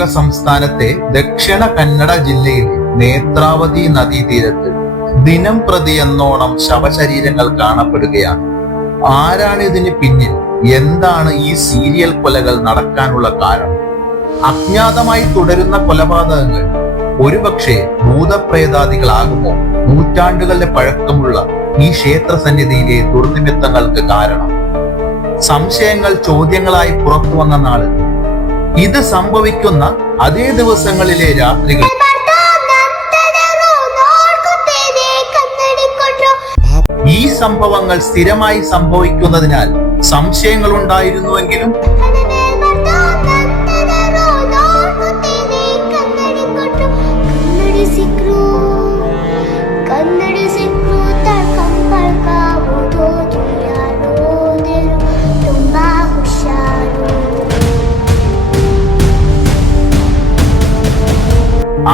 കർണാടക സംസ്ഥാനത്തെ ദക്ഷിണ കന്നഡ ജില്ലയിലെ നേത്രാവതി നദീതീരത്ത് ദിനം പ്രതി എന്നോണം ശവശരീരങ്ങൾ കാണപ്പെടുകയാണ്. ആരാണ് ഇതിന് പിന്നിൽ? എന്താണ് ഈ സീരിയൽ കൊലകൾ നടക്കാനുള്ള കാരണം? അജ്ഞാതമായി തുടരുന്ന കൊലപാതകങ്ങൾ ഒരുപക്ഷെ ഭൂതപ്രേതാദികളാകുമോ നൂറ്റാണ്ടുകളുടെ പഴക്കമുള്ള ഈ ക്ഷേത്ര സന്നിധിയിലെ ദുർനിമിത്തങ്ങൾക്ക് കാരണം? സംശയങ്ങൾ ചോദ്യങ്ങളായി പുറത്തു വന്ന നാള് ഇത് സംഭവിക്കുന്ന അതേ ദിവസങ്ങളിലെ രാത്രികൾ ഈ സംഭവങ്ങൾ സ്ഥിരമായി സംഭവിക്കുന്നതിനാൽ സംശയങ്ങൾ ഉണ്ടായിരുന്നുവെങ്കിലും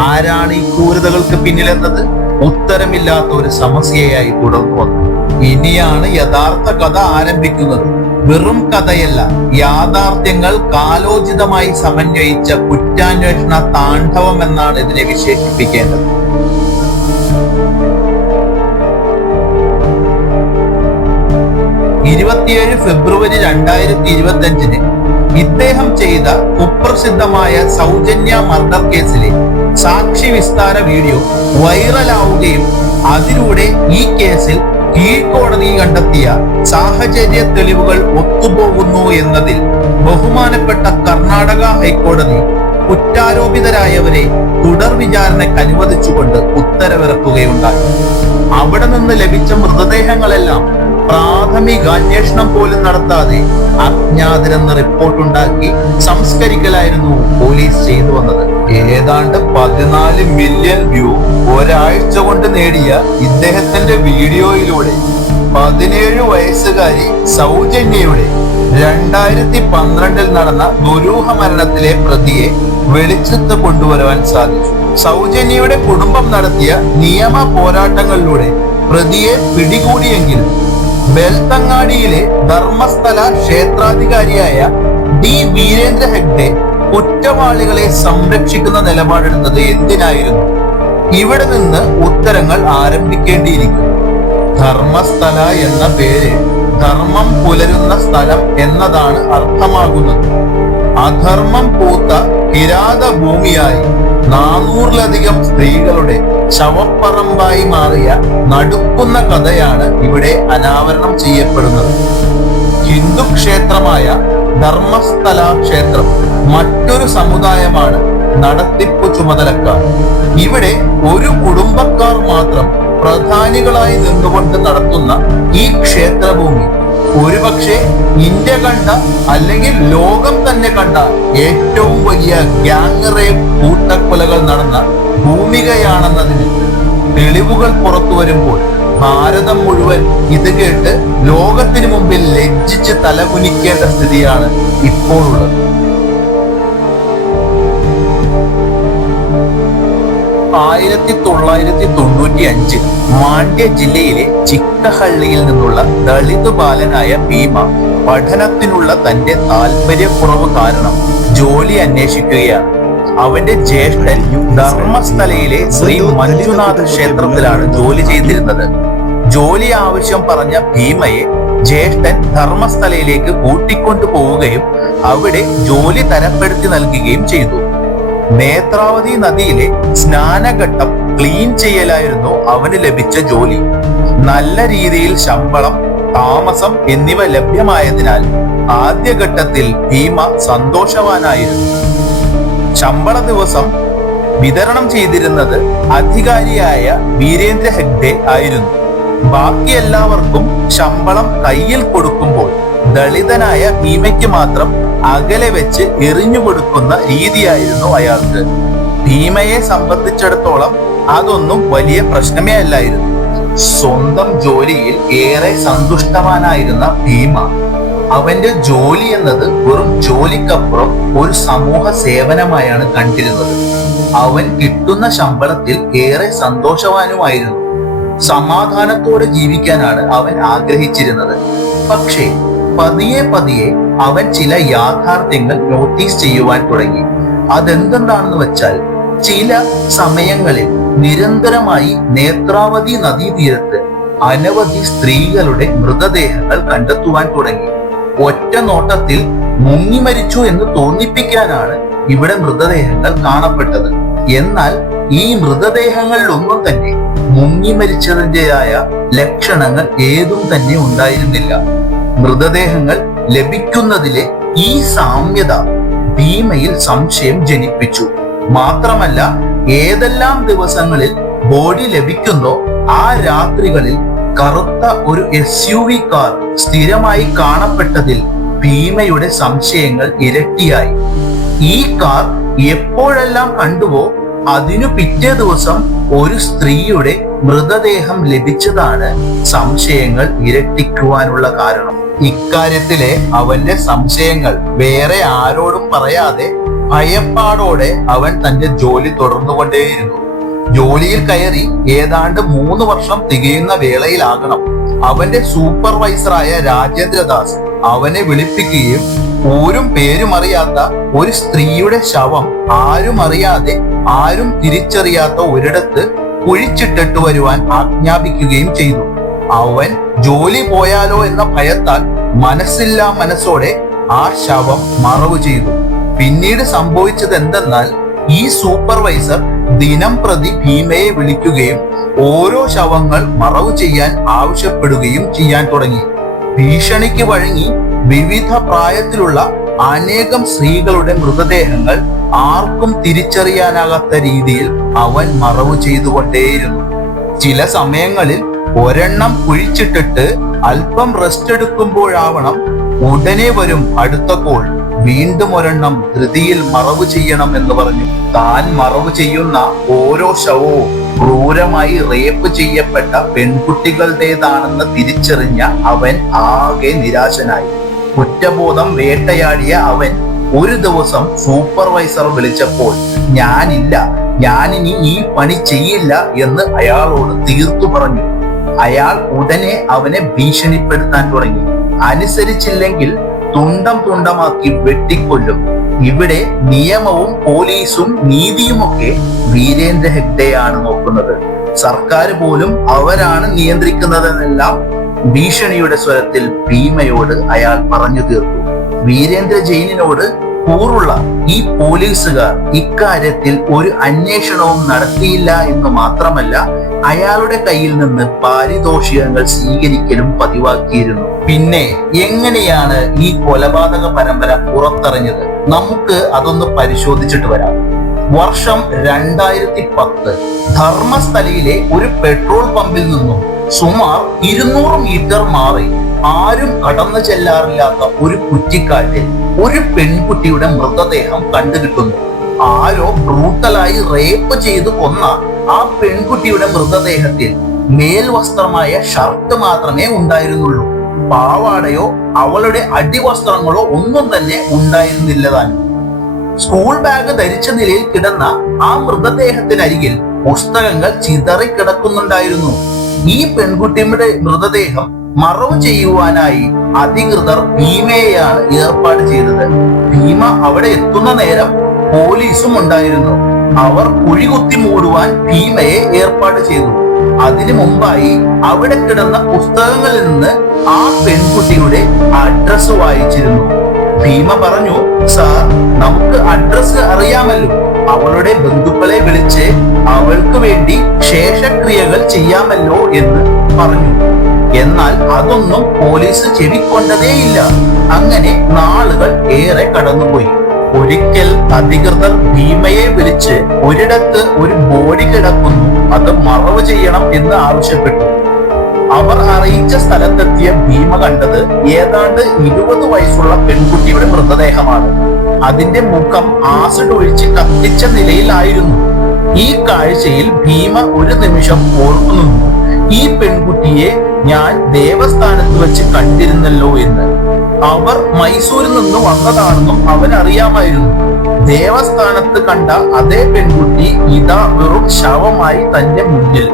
ആരാണ് ഈ ക്രൂരതകൾക്ക് പിന്നിലെന്നത് ഉത്തരമില്ലാത്ത ഒരു സമസ്യയായി തുടർന്നു വന്നു. ഇനിയാണ് യഥാർത്ഥ കഥ ആരംഭിക്കുന്നത്. വെറും കഥയല്ല, യാഥാർത്ഥ്യങ്ങൾ കാലോചിതമായി സമന്വയിച്ച കുറ്റാന്വേഷണ താണ്ഡവം എന്നാണ് ഇതിനെ വിശേഷിപ്പിക്കേണ്ടത്. ഫെബ്രുവരി 2025 ഇദ്ദേഹം ചെയ്ത കുപ്രസിദ്ധമായ സൗജന്യ മർഡർ കേസിലെ സാക്ഷി വിസ്താര വീഡിയോ വൈറലാവുകയും അതിലൂടെ ഈ കേസിൽ കീഴ്ക്കോടതി കണ്ടെത്തിയ സാഹചര്യ തെളിവുകൾ ഒത്തുപോകുന്നു എന്നതിൽ ബഹുമാനപ്പെട്ട കർണാടക ഹൈക്കോടതി കുറ്റാരോപിതരായവരെ തുടർ വിചാരണയ്ക്ക് അനുവദിച്ചുകൊണ്ട് ഉത്തരവിറക്കുകയുണ്ടായി. അവിടെ നിന്ന് ലഭിച്ച മൃതദേഹങ്ങളെല്ലാം പ്രാഥമിക അന്വേഷണം പോലും നടത്താതെ അജ്ഞാതരെന്ന് റിപ്പോർട്ടുണ്ടാക്കി സംസ്കരിക്കലായിരുന്നു പോലീസ് ചെയ്തു വന്നത്. ഏതാണ്ട് 14 മില്യൺ വ്യൂ ഒരാഴ്ച കൊണ്ട് നേടിയ ഇദ്ദേഹത്തിന്റെ വീഡിയോയിലൂടെ 17 വയസ്സുകാരി സൗജന്യയുടെ 2012 നടന്ന ദുരൂഹ മരണത്തിലെ പ്രതിയെ വെളിച്ചത്ത് കൊണ്ടുവരുവാൻ സാധിച്ചു. സൗജന്യയുടെ കുടുംബം നടത്തിയ നിയമ പോരാട്ടങ്ങളിലൂടെ പ്രതിയെ പിടികൂടിയെങ്കിലും ബെൽത്തങ്ങാടിയിലെ ധർമ്മസ്ഥല ക്ഷേത്രാധികാരിയായ ഡി വീരേന്ദ്ര ഹെഗ്ഡെ കുറ്റവാളികളെ സംരക്ഷിക്കുന്ന നിലപാടെടുത്തത് എന്തിനായിരുന്നു? ഇവിടെ നിന്ന് ഉത്തരങ്ങൾ ആരംഭിക്കേണ്ടിയിരിക്കുന്നു. ധർമ്മസ്ഥല എന്ന പേര് ധർമ്മം പുലരുന്ന സ്ഥലം എന്നതാണ് അർത്ഥമാകുന്നത്. അധർമ്മം പൂത്ത കിരാത ഭൂമിയായി 400-ലധികം സ്ത്രീകളുടെ ശവപ്പറമ്പായി മാറിയ നടുക്കുന്ന കഥയാണ് ഇവിടെ അനാവരണം ചെയ്യപ്പെടുന്നത്. ഹിന്ദു ക്ഷേത്രമായ ധർമ്മസ്ഥല ക്ഷേത്രം മറ്റൊരു സമുദായമാണ് നടത്തിപ്പ് ചുമതലക്കാർ. ഇവിടെ ഒരു കുടുംബക്കാർ മാത്രം പ്രധാനികളായി നിന്നുകൊണ്ട് നടത്തുന്ന ഈ ക്ഷേത്രഭൂമി ഒരുപക്ഷെ ഇന്ത്യ കണ്ട അല്ലെങ്കിൽ ലോകം തന്നെ കണ്ട ഏറ്റവും വലിയ ഗ്യാങ് റേപ്പ് കൂട്ടക്കൊലകൾ നടന്ന ഭൂമികയാണെന്നതിന് തെളിവുകൾ പുറത്തു വരുമ്പോൾ ഭാരതം മുഴുവൻ ഇത് കേട്ട് ലോകത്തിന് മുമ്പിൽ ലജ്ജിച്ച് തലകുനിക്കേണ്ട സ്ഥിതിയാണ് ഇപ്പോഴുള്ളത്. 1995 മാണ്ഡ്യ ജില്ലയിലെ ചിക്കഹള്ളിയിൽ നിന്നുള്ള ദളിത് ബാലനായ ഭീമ പഠനത്തിനുള്ള തന്റെ താല്പര്യക്കുറവ് കാരണം ജോലി അന്വേഷിക്കുകയാണ്. അവന്റെ ജ്യേഷ്ഠൻ ധർമ്മസ്ഥലയിലെ ശ്രീ മഞ്ജുനാഥ ക്ഷേത്രത്തിലാണ് ജോലി ചെയ്തിരുന്നത്. ജോലി ആവശ്യം പറഞ്ഞ ഭീമയെ ജ്യേഷ്ഠൻ ധർമ്മസ്ഥലയിലേക്ക് കൂട്ടിക്കൊണ്ടു പോവുകയും അവിടെ ജോലി തരപ്പെടുത്തി നൽകുകയും ചെയ്തു. നേത്രാവതി നദിയിലെ സ്നാനഘട്ടം ക്ലീൻ ചെയ്യലായിരുന്നു അവന് ലഭിച്ച ജോലി. നല്ല രീതിയിൽ ശമ്പളം, താമസം എന്നിവ ലഭ്യമായതിനാൽ ആദ്യഘട്ടത്തിൽ ഭീമ സന്തോഷവാനായിരുന്നു. ശമ്പള ദിവസം വിതരണം ചെയ്തിരുന്നത് അധികാരിയായ വീരേന്ദ്ര ഹെഗ്ഡെ ആയിരുന്നു. ബാക്കി എല്ലാവർക്കും ശമ്പളം കയ്യിൽ കൊടുക്കുമ്പോൾ ദളിതനായ ഭീമയ്ക്ക് മാത്രം അകലെ വെച്ച് എറിഞ്ഞു കൊടുക്കുന്ന രീതിയായിരുന്നു അയാൾക്ക്. ഭീമയെ സംബന്ധിച്ചിടത്തോളം അതൊന്നും വലിയ പ്രശ്നമേ അല്ലായിരുന്നു. സ്വന്തം ജോലിയിൽ ഏറെ സന്തുഷ്ടവാനായിരുന്ന ഭീമ അവന്റെ ജോലി എന്നത് വെറും ജോലിക്കപ്പുറം ഒരു സമൂഹ സേവനമായാണ് കണ്ടിരുന്നത്. അവൻ കിട്ടുന്ന ശമ്പളത്തിൽ ഏറെ സന്തോഷവാനുമായിരുന്നു. സമാധാനത്തോടെ ജീവിക്കാനാണ് അവൻ ആഗ്രഹിച്ചിരുന്നത്. പക്ഷേ പതിയെ പതിയെ അവൻ ചില യാഥാർത്ഥ്യങ്ങൾ നോട്ടീസ് ചെയ്യുവാൻ തുടങ്ങി. അതെന്തെന്നാണെന്ന് വെച്ചാൽ ചില സമയങ്ങളിൽ നിരന്തരമായി നേത്രാവതി നദീതീരത്ത് അനവധി സ്ത്രീകളുടെ മൃതദേഹങ്ങൾ കണ്ടെത്തുവാൻ തുടങ്ങി. ഒറ്റ നോട്ടത്തിൽ മുങ്ങി മരിച്ചു എന്ന് തോന്നിപ്പിക്കാനാണ് ഇവിടെ മൃതദേഹങ്ങൾ കാണപ്പെട്ടത്. എന്നാൽ ഈ മൃതദേഹങ്ങളിലൊന്നും തന്നെ മുങ്ങി മരിച്ചതിൻ്റെതായ ലക്ഷണങ്ങൾ ഏതും തന്നെ ഉണ്ടായിരുന്നില്ല. മൃതദേഹങ്ങൾ ലഭിക്കുന്നതിലെ ഈ സാമ്യത ഭീമയിൽ സംശയം ജനിപ്പിച്ചു. മാത്രമല്ല, ഏതെല്ലാം ദിവസങ്ങളിൽ ബോഡി ലഭിക്കുന്നോ ആ രാത്രികളിൽ കറുത്ത ഒരു SUV കാർ സ്ഥിരമായി കാണപ്പെട്ടതിൽ ഭീമയുടെ സംശയങ്ങൾ ഇരട്ടിയായി. ഈ കാർ എപ്പോഴെല്ലാം കണ്ടുവോ അതിനു പിറ്റേ ദിവസം ഒരു സ്ത്രീയുടെ മൃതദേഹം ലഭിച്ചതാണ് സംശയങ്ങൾ ഇരട്ടിക്കുവാനുള്ള കാരണം. ഇക്കാര്യത്തിലെ അവന്റെ സംശയങ്ങൾ വേറെ ആരോടും പറയാതെ ഭയപ്പാടോടെ അവൻ തന്റെ ജോലി തുടർന്നുകൊണ്ടേയിരുന്നു. ജോലിയിൽ കയറി ഏതാണ്ട് 3 വർഷം തികയുന്ന വേളയിലാകണം അവന്റെ സൂപ്പർവൈസറായ രാജേന്ദ്രദാസ് അവനെ വിളിപ്പിക്കുകയും ഊരും പേരും അറിയാത്ത ഒരു സ്ത്രീയുടെ ശവം ആരും അറിയാതെ ആരും തിരിച്ചറിയാത്ത ഒരിടത്ത് കുഴിച്ചിട്ടിട്ട് വരുവാൻ ആജ്ഞാപിക്കുകയും ചെയ്തു. അവൻ ജോലി പോയാലോ എന്ന ഭയത്താൽ മനസ്സില്ലാ മനസ്സോടെ ആ ശവം മറവ് ചെയ്തു. പിന്നീട് സംഭവിച്ചത് എന്തെന്നാൽ ഈ സൂപ്പർവൈസർ ദിനം പ്രതി ഭീമയെ വിളിക്കുകയും ഓരോ ശവങ്ങൾ മറവ് ചെയ്യാൻ ആവശ്യപ്പെടുകയും ചെയ്യാൻ തുടങ്ങി. ഭീഷണിക്ക് വഴങ്ങി വിവിധ പ്രായത്തിലുള്ള അനേകം സ്ത്രീകളുടെ മൃതദേഹങ്ങൾ ആർക്കും തിരിച്ചറിയാനാകാത്ത രീതിയിൽ അവൻ മറവ് ചെയ്തുകൊണ്ടേയിരുന്നു. ചില സമയങ്ങളിൽ ഒരെണ്ണം കുഴിച്ചിട്ടിട്ട് അല്പം റെസ്റ്റ് എടുക്കുമ്പോഴാവണം ഉടനെ വരും അടുത്ത കോൾ, വീണ്ടും ഒരെണ്ണം ധൃതിയിൽ മറവ് ചെയ്യണം എന്ന് പറഞ്ഞു. താൻ മറവ് ചെയ്യുന്ന ഓരോ ശവവും ക്രൂരമായി റേപ്പ് ചെയ്യപ്പെട്ട പെൺകുട്ടികളുടേതാണെന്ന് തിരിച്ചറിഞ്ഞ അവൻ ആകെ നിരാശനായി. കുറ്റബോധം വേട്ടയാടിയ അവൻ ഒരു ദിവസം സൂപ്പർവൈസർ വിളിച്ചപ്പോൾ ഞാനിനി ഈ പണി ചെയ്യില്ല എന്ന് അയാളോട് തീർത്തു പറഞ്ഞു. അയാൾ ഉടനെ അവനെ ഭീഷണിപ്പെടുത്താൻ തുടങ്ങി. അനുസരിച്ചില്ലെങ്കിൽ തുണ്ടം തുണ്ടമാക്കി വെട്ടിക്കൊല്ലും. ഇവിടെ നിയമവും പോലീസും നീതിയുമൊക്കെ വീരേന്ദ്ര ഹെഗ്ഡെയാണ് നോക്കുന്നത്. സർക്കാർ പോലും അവരാണ് നിയന്ത്രിക്കുന്നതെന്നെല്ലാം ഭീഷണിയുടെ സ്വരത്തിൽ ഭീമയോട് അയാൾ പറഞ്ഞു തീർത്തു. വീരേന്ദ്ര ജെയിനിനോട് കൂറുള്ള ഈ പോലീസുകാർ ഇക്കാര്യത്തിൽ ഒരു അന്വേഷണവും നടത്തിയില്ല എന്ന് മാത്രമല്ല, അയാളുടെ കയ്യിൽ നിന്ന് പാരിതോഷികങ്ങൾ സ്വീകരിക്കലും പതിവാക്കിയിരുന്നു. പിന്നെ എങ്ങനെയാണ് ഈ കൊലപാതക പരമ്പര പുറത്തറിഞ്ഞത്? നമുക്ക് അതൊന്ന് പരിശോധിച്ചിട്ട് വരാം. വർഷം 2010 ധർമ്മസ്ഥലയിലെ ഒരു പെട്രോൾ പമ്പിൽ നിന്നും സുമാർ 200 മീറ്റർ മാറി ആരും കടന്നു ചെല്ലാറില്ലാത്ത ഒരു കുറ്റിക്കാട്ടിൽ ഒരു പെൺകുട്ടിയുടെ മൃതദേഹം കണ്ടുകിട്ടുന്നു. ആരോ ബ്രൂട്ടലായി റേപ്പ് ചെയ്തു കൊന്ന ആ പെൺകുട്ടിയുടെ മൃതദേഹത്തിൽ മേൽവസ്ത്രമായ ഷർട്ട് മാത്രമേ ഉണ്ടായിരുന്നുള്ളൂ. പാവാടയോ അവളുടെ അടിവസ്ത്രങ്ങളോ ഒന്നും തന്നെ ഉണ്ടായിരുന്നില്ലതാനും. സ്കൂൾ ബാഗ് ധരിച്ച നിലയിൽ കിടന്ന ആ മൃതദേഹത്തിനരികിൽ പുസ്തകങ്ങൾ ചിതറിക്കിടക്കുന്നുണ്ടായിരുന്നു. ഈ പെൺകുട്ടിയുടെ മൃതദേഹം മറവ് ചെയ്യുവാനായി അധികൃതർ ഭീമയെയാണ് ഏർപ്പാട് ചെയ്തത്. ഭീമ അവിടെ എത്തുന്ന നേരം പോലീസും ഉണ്ടായിരുന്നു. അവർ കുഴികുത്തി മൂടുവാൻ ഭീമയെ ഏർപ്പാട് ചെയ്തു. അതിനു മുമ്പായി അവിടെ കിടന്ന പുസ്തകങ്ങളിൽ നിന്ന് ആ പെൺകുട്ടിയുടെ അഡ്രസ് വായിച്ചിരുന്നു. ഭീമ പറഞ്ഞു, സാർ, നമുക്ക് അഡ്രസ് അറിയാമല്ലോ. അവളുടെ ബന്ധുക്കളെ വിളിച്ച് അവൾക്ക് വേണ്ടി ശേഷക്രിയകൾ ചെയ്യാമല്ലോ എന്ന് പറഞ്ഞു. എന്നാൽ അതൊന്നും പോലീസ് ചെവിക്കൊണ്ടതേയില്ല. അങ്ങനെ നാളുകൾ ഏറെ കടന്നുപോയി. ഒരിക്കൽ അധികൃതർ ഭീമയെ വിളിച്ച് ഒരിടത്ത് ഒരു ബോഡി കിടക്കുന്നു, അത് മറവ് ചെയ്യണം എന്ന് ആവശ്യപ്പെട്ടു. അവർ അറിയിച്ച സ്ഥലത്തെത്തിയ ഭീമ കണ്ടത് ഏതാണ്ട് 20 വയസ്സുള്ള പെൺകുട്ടിയുടെ മൃതദേഹമാണ്. അതിന്റെ മുഖം ആസിഡ് ഒഴിച്ച് കത്തിച്ച നിലയിലായിരുന്നു. ഈ കാഴ്ചയിൽ ഭീമ ഒരു നിമിഷം ഓർത്തു നിന്നു. ഈ പെൺകുട്ടിയെ ഞാൻ ദേവസ്ഥാനത്ത് വെച്ച് കണ്ടിരുന്നല്ലോ എന്ന്. അവർ മൈസൂരിൽ നിന്ന് വന്നതാണെന്നും അവൻ അറിയാമായിരുന്നു. ദേവസ്ഥാനത്ത് കണ്ട അതേ പെൺകുട്ടി ഇതാ വെറും ശവമായി തന്റെ മുന്നിൽ.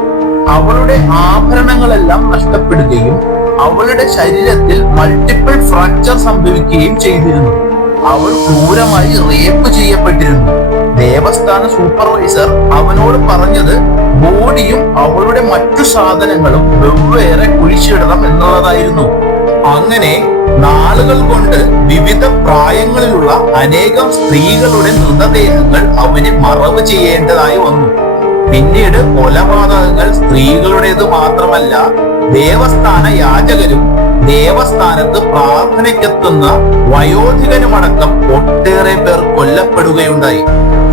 അവളുടെ ആഭരണങ്ങളെല്ലാം നഷ്ടപ്പെടുകയും അവളുടെ ശരീരത്തിൽ മൾട്ടിപ്പിൾ ഫ്രാക്ചർ സംഭവിക്കുകയും ചെയ്തിരുന്നു. അവൾ ക്രൂരമായി റേപ്പ് ചെയ്യപ്പെട്ടിരുന്നു. ദേവസ്ഥാന സൂപ്പർവൈസർ അവനോട് പറഞ്ഞത് ബോഡിയും അവളുടെ മറ്റു സാധനങ്ങളും വെവ്വേറെ കുഴിച്ചിടണം എന്നുള്ളതായിരുന്നു. അങ്ങനെ നാളുകൾ കൊണ്ട് വിവിധ പ്രായങ്ങളിലുള്ള അനേകം സ്ത്രീകളുടെ മൃതദേഹങ്ങൾ അവന് മറവ് ചെയ്യേണ്ടതായി വന്നു. പിന്നീട് കൊലപാതകങ്ങൾ സ്ത്രീകളുടേത് മാത്രമല്ല, ദേവസ്ഥാന യാചകരും ദേവസ്ഥാനത്ത് പ്രാർത്ഥനയ്ക്കെത്തുന്ന വയോധികനുമടക്കം ഒട്ടേറെ പേർ കൊല്ലപ്പെടുകയുണ്ടായി.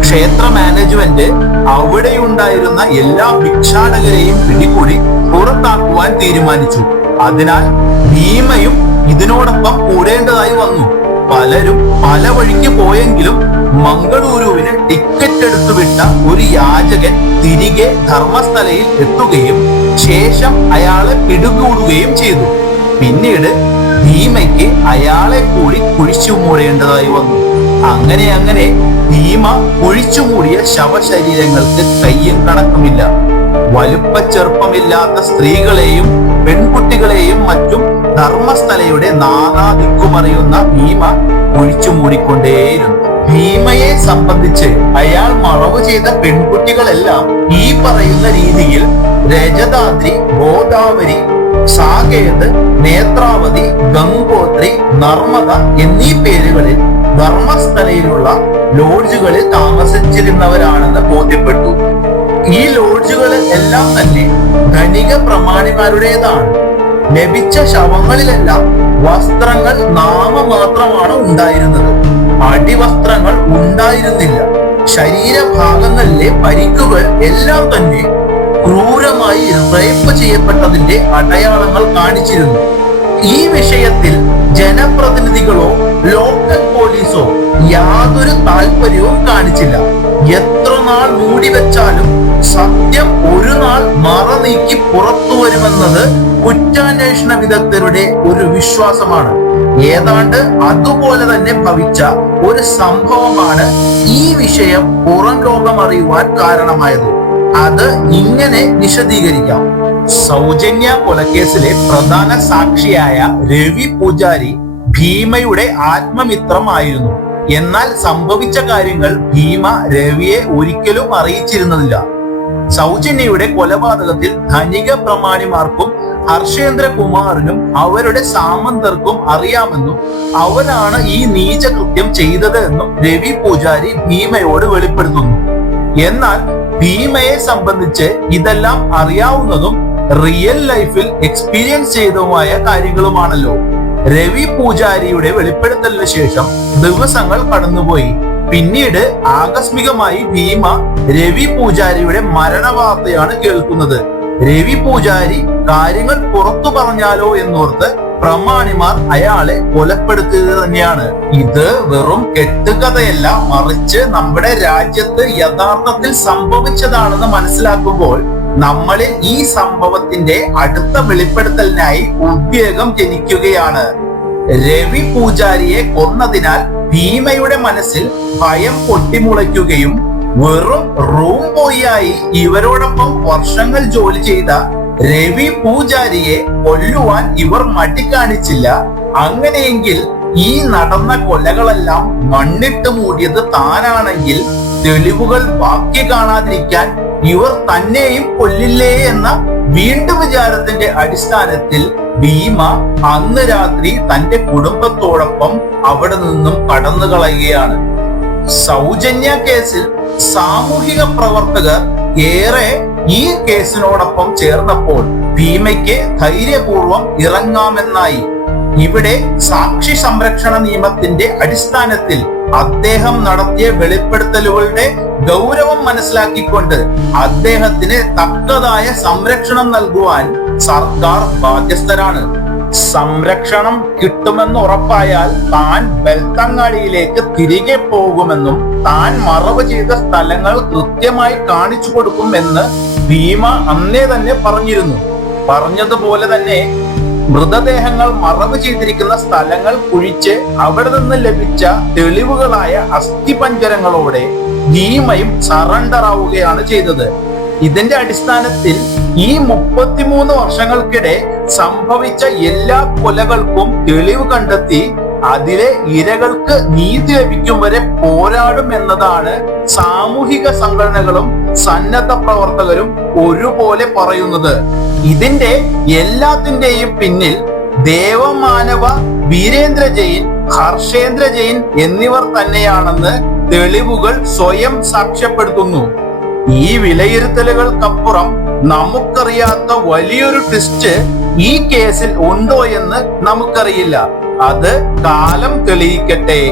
ക്ഷേത്ര മാനേജ്മെന്റ് അവിടെയുണ്ടായിരുന്ന എല്ലാ ഭിക്ഷാടകരെയും പിടികൂടി പുറത്താക്കുവാൻ തീരുമാനിച്ചു. അതിനാൽ ഭീമയും ഇതിനോടൊപ്പം കൂടേണ്ടതായി വന്നു. പലരും പല വഴിക്ക് പോയെങ്കിലും മംഗളൂരുവിന് ടിക്കറ്റ് എടുത്തുവിട്ട ഒരു യാചകൻ തിരികെ ധർമ്മസ്ഥലയിൽ എത്തുകയും ശേഷം അയാളെ പിടികൂടുകയും ചെയ്തു. പിന്നീട് ഭീമയ്ക്ക് അയാളെ കൂടി കുഴിച്ചു മൂടേണ്ടതായി വന്നു. അങ്ങനെ ഭീമ കുഴിച്ചുമൂടിയ ശവശരീരങ്ങൾക്ക് കയ്യും കണക്കുമില്ല. വലുപ്പച്ചെറുപ്പമില്ലാത്ത സ്ത്രീകളെയും പെൺകുട്ടികളെയും മറ്റും ധർമ്മസ്ഥലയുടെ നാനാദിക്കുമറിയുന്ന ഭീമ കുഴിച്ചു മൂടിക്കൊണ്ടേയിരുന്നു. ഭീമയെ സംബന്ധിച്ച് അയാൾ മറവ് ചെയ്ത പെൺകുട്ടികളെല്ലാം ഈ പറയുന്ന രീതിയിൽ രജതാദ്രി, ഗോദാവരി, സാകേത്, നേത്രാവതി, ഗംഗോത്രി, നർമ്മദ എന്നീ പേരുകളിൽ ധർമ്മസ്ഥലയിലുള്ള ലോഡ്ജുകളിൽ താമസിച്ചിരുന്നവരാണെന്ന് ബോധ്യപ്പെട്ടു. ഈ ലോഡ്ജുകൾ എല്ലാം തന്നെ ധനിക പ്രമാണിമാരുടേതാണ്. ലഭിച്ച ശവങ്ങളിലെല്ലാം വസ്ത്രങ്ങൾ നാമമാത്രമാണ് ഉണ്ടായിരുന്നത്. അടിവസ്ത്രങ്ങൾ ഉണ്ടായിരുന്നില്ല. ശരീരഭാഗങ്ങളിലെ പരിക്കുകൾ എല്ലാം തന്നെ ക്രൂരമായി റേപ്പ് ചെയ്യപ്പെട്ടതിന്റെ അടയാളങ്ങൾ കാണിച്ചിരുന്നു. ഈ വിഷയത്തിൽ ജനപ്രതിനിധികളോ ലോക്കൽ പോലീസോ യാതൊരു താല്പര്യവും കാണിച്ചില്ല. എത്ര നാൾ മൂടിവെച്ചാലും സത്യം ഒരു നാൾ മറ നീക്കി പുറത്തു വരുമെന്നത് കുറ്റാന്വേഷണ വിദഗ്ധരുടെ ഒരു വിശ്വാസമാണ്. ഏതാണ്ട് അതുപോലെ തന്നെ ഭവിച്ച ഒരു സംഭവമാണ് ഈ വിഷയം പുറം ലോകം അറിയുവാൻ കാരണമായത്. അത് ഇങ്ങനെ വിശദീകരിക്കാം. സൗജന്യ കൊലക്കേസിലെ പ്രധാന സാക്ഷിയായ രവി പൂജാരി ഭീമയുടെ ആത്മമിത്രമായിരുന്നു. എന്നാൽ സംഭവിച്ച കാര്യങ്ങൾ ഭീമ രവിയെ ഒരിക്കലും അറിയിച്ചിരുന്നില്ല. സൗജന്യയുടെ കൊലപാതകത്തിൽ ധനിക പ്രമാണിമാർക്കും ഹർഷേന്ദ്രകുമാറിനും അവരുടെ സാമന്തർക്കും അറിയാമെന്നും അവരാണ് ഈ നീചകൃത്യം ചെയ്തത് എന്നും രവി പൂജാരി ഭീമയോട് വെളിപ്പെടുത്തുന്നു. എന്നാൽ ഭീമയെ സംബന്ധിച്ച് ഇതെല്ലാം അറിയാവുന്നതും റിയൽ ലൈഫിൽ എക്സ്പീരിയൻസ് ചെയ്തതുമായ കാര്യങ്ങളുമാണല്ലോ. രവി പൂജാരിയുടെ വെളിപ്പെടുത്തലിന് ശേഷം ദിവസങ്ങൾ കടന്നുപോയി. പിന്നീട് ആകസ്മികമായി ഭീമ രവി പൂജാരിയുടെ മരണവാർത്തയാണ് കേൾക്കുന്നത്. രവി പൂജാരി കാര്യങ്ങൾ പുറത്തു പറഞ്ഞാലോ എന്നോർത്ത് പ്രമാണിമാർ അയാളെ കൊലപ്പെടുത്തുക തന്നെയാണ്. ഇത് വെറും കെട്ടുകഥയല്ല, മറിച്ച് നമ്മുടെ രാജ്യത്ത് യഥാർത്ഥത്തിൽ സംഭവിച്ചതാണെന്ന് മനസ്സിലാക്കുമ്പോൾ നമ്മളിൽ ഈ സംഭവത്തിന്റെ അടുത്ത വെളിപ്പെടുത്തലിനായി ഉദ്വേഗം ജനിക്കുകയാണ്. രവി പൂജാരിയെ കൊന്നതിനാൽ ഭീമയുടെ മനസ്സിൽ ഭയം പൊട്ടിമുളയ്ക്കുകയും വെറും റൂം ബോയിയായി ഇവരോടൊപ്പം വർഷങ്ങൾ ജോലി ചെയ്ത രവി പൂജാരിയെ കൊല്ലുവാൻ ഇവർ മടി കാണിച്ചില്ല. അങ്ങനെയെങ്കിൽ ഈ നടന്ന കൊലകളെല്ലാം മണ്ണിട്ട് മൂടിയത് താനാണെങ്കിൽ തെളിവുകൾ ബാക്കി കാണാതിരിക്കാൻ ഇവർ തന്നെയും കൊല്ലില്ലേ എന്ന വീണ്ടും വിചാരത്തിന്റെ അടിസ്ഥാനത്തിൽ ഭീമ അന്ന് രാത്രി തന്റെ കുടുംബത്തോടൊപ്പം അവിടെ നിന്നും കടന്നു കളയുകയാണ്. സൗജന്യ കേസിൽ സാമൂഹിക പ്രവർത്തകർ ഏറെ ഈ കേസിനോടൊപ്പം ചേർന്നപ്പോൾ ഭീമയ്ക്ക് ധൈര്യപൂർവം ഇറങ്ങാമെന്നായി. ഇവിടെ സാക്ഷി സംരക്ഷണ നിയമത്തിന്റെ അടിസ്ഥാനത്തിൽ അദ്ദേഹം നടത്തിയ വെളിപ്പെടുത്തലുകളുടെ ഗൗരവം മനസ്സിലാക്കിക്കൊണ്ട് അദ്ദേഹത്തിന് തക്കതായ സംരക്ഷണം നൽകുവാൻ സർക്കാർ ബാധ്യസ്ഥരാണ്. സംരക്ഷണം കിട്ടുമെന്ന് ഉറപ്പായാൽ താൻ ബെൽത്തങ്ങാടിയിലേക്ക് തിരികെ പോകുമെന്നും താൻ മറവ് ചെയ്ത സ്ഥലങ്ങൾ കൃത്യമായി കാണിച്ചു കൊടുക്കുമെന്ന് ഭീമ അന്നേ തന്നെ പറഞ്ഞിരുന്നു. പറഞ്ഞതുപോലെ തന്നെ മൃതദേഹങ്ങൾ മറവ് ചെയ്തിരിക്കുന്ന സ്ഥലങ്ങൾ കുഴിച്ച് അവിടെ നിന്ന് ലഭിച്ച തെളിവുകളായ അസ്ഥിപഞ്ജരങ്ങളോടെ ഭീമയും സറണ്ടർ ആവുകയാണ് ചെയ്തത്. ഇതിന്റെ അടിസ്ഥാനത്തിൽ ഈ 33 വർഷങ്ങൾക്കിടെ സംഭവിച്ച എല്ലാ കൊലകൾക്കും തെളിവ് കണ്ടെത്തി അതിലെ ഇരകൾക്ക് നീതി ലഭിക്കും വരെ പോരാടും എന്നതാണ് സാമൂഹിക സംഘടനകളും സന്നദ്ധ പ്രവർത്തകരും ഒരുപോലെ പറയുന്നത്. ഇതിന്റെ എല്ലാത്തിന്റെയും പിന്നിൽ ദേവമാനവ, വീരേന്ദ്ര ജെയിൻ, ഹർഷേന്ദ്ര ജെയിൻ എന്നിവർ തന്നെയാണെന്ന് തെളിവുകൾ സ്വയം സാക്ഷ്യപ്പെടുത്തുന്നു. ഈ വിലയിരുത്തലുകൾക്കപ്പുറം നമുക്കറിയാത്ത വലിയൊരു ട്വിസ്റ്റ് ഈ കേസിൽ ഉണ്ടോ എന്ന് നമുക്കറിയില്ല. അത് കാലം തെളിയിക്കട്ടെ.